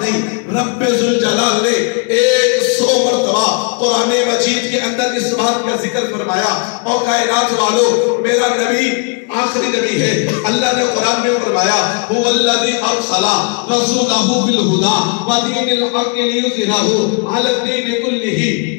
نہیں، رب ذوالجلال نے 100 مرتبہ قرآن مجید کے اندر اس بات کا ذکر فرمایا۔ اور کائنات والو، میرا نبی آخری نبی ہے۔ اللہ نے قرآن میں فرمایا هو الذی ارسل رسولہ بالہدی ودین الحق لیظہرہ علی الدین کلہ۔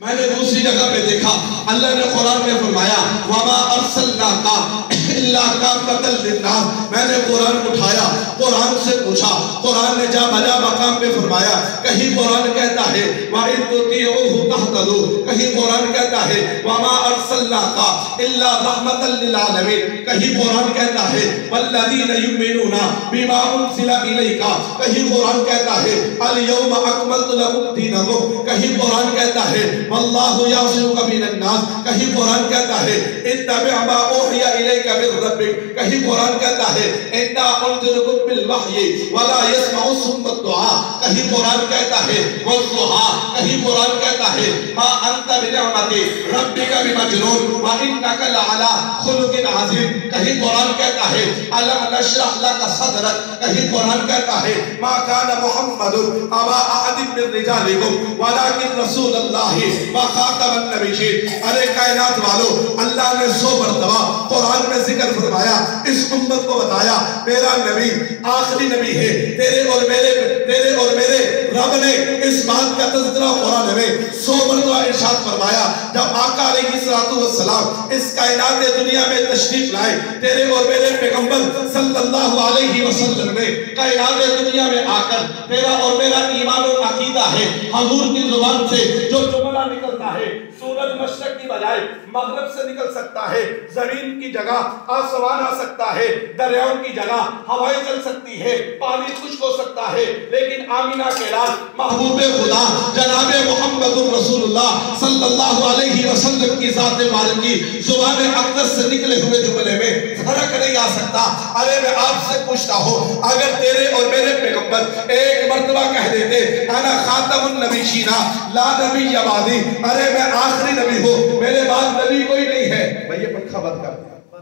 میں نے دوسری جگہ پہ دیکھا، اللہ نے قرآن میں فرمایا وَمَا أَرْسَلْنَاكَ إِلَّا كَافَّةً لِلنَّاسِ۔ میں نے قرآن اٹھایا، قرآن سے پوچھا، قرآن نے جا بجا مقام پہ فرمایا، کہیں قرآن کہتا ہے وَإِن تُطِيعُوهُ تَهْتَدُوا، کہیں قرآن کہتا ہے وَمَا أَرْسَلْنَاكَ إِلَّا رَحْمَةً لِلْعَالَمِينَ، کہیں قرآن کہتا ہے وَالَّذِينَ يُؤْمِنُونَ بِمَا أُنزِلَ إِلَيْكَ، کہیں قرآن کہتا ہے الْيَوْمَ أَكْمَلْتُ لَكُمْ دِينَكُمْ، کہیں قرآن کہتا ہے واللہ یعصمک من الناس، کہیں قرآن کہتا ہے اتبع ما اوحی الیک من ربک، کہیں قرآن کہتا ہے انا انذرکم بالوحی ولا یسمع الصم الدعاء، کہیں قرآن کہتا ہے والضحیٰ، کہیں قرآن کہتا ہے ما انت بنعمت ربک بمجنون وانک لعلی خلق عظیم، کہیں قرآن کہتا ہے الم نشرح لک صدرک، کہیں قرآن کہتا ہے ما کان محمد ابا احد من رجالکم ولکن رسول اللہ وخاتم النبیین۔ ارے کائنات والو، اللہ نے 100 مرتبہ قرآن میں ذکر فرمایا، اس امت کو بتایا میرا نبی آخری نبی ہے۔ تیرے اور میرے رب نے اس بات کا تذکرہ قرآن میں 100 مرتبہ ارشاد فرمایا۔ جب آقا علیہ السلام اس کائنات دنیا میں تشریف لائے، تیرے اور میرے پیغمبر صلی اللہ علیہ وسلم نے کائنات دنیا میں آ کر تیرا اور میرا ایمان و عقیدہ ہے، حضور کی زبان سے جو جملہ نکلتا ہے، سورج مشرق کی بجائے مغرب سے نکل سکتا ہے، زمین کی جگہ آسمان آ سکتا ہے، دریاؤں کی جگہ ہوائیں چل سکتی ہے، پانی خشک ہو سکتا ہے، لیکن آمینہ کے لال محبوب خدا جناب محمد رسول اللہ صلی اللہ علیہ وسلم کی ذات بارک کی زبان اقدس سے نکلے ہوئے جملے میں فرق نہیں آ سکتا۔ ارے میں آپ سے پوچھتا ہوں، اگر تیرے اور میرے پیغمبر ایک مرتبہ کہہ دیتے انا خاتم النبیین لا نبی بعدی، ارے میں آخری نبی ہوں، میرے بعد نبی کوئی نہیں ہے، میں یہ پنکھا بند کر دیا،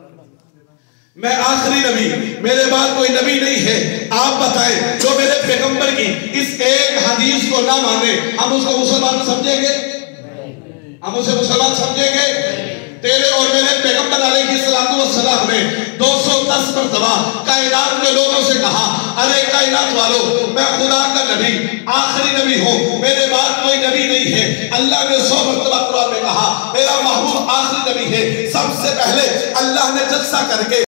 میں آخری نبی، میرے بعد کوئی نبی نہیں ہے۔ آپ بتائیں جو میرے پیغمبر کی اس ایک حدیث کو نہ مانے، ہم اس کو مسلمان سمجھیں گے؟ ہم اسے مسلمان سمجھیں گے؟ تیرے اور میرے پیغمبر علیہ السلام نے 210 مرتبہ کائنات کے لوگوں سے کہا ارے کائنات والو، میں خدا کا نبی آخری نبی ہوں، میرے بعد کوئی نبی نہیں ہے۔ اللہ نے 100 مرتبہ قرآن میں کہا میرا محبوب آخری نبی ہے۔ سب سے پہلے اللہ نے جلسہ کر کے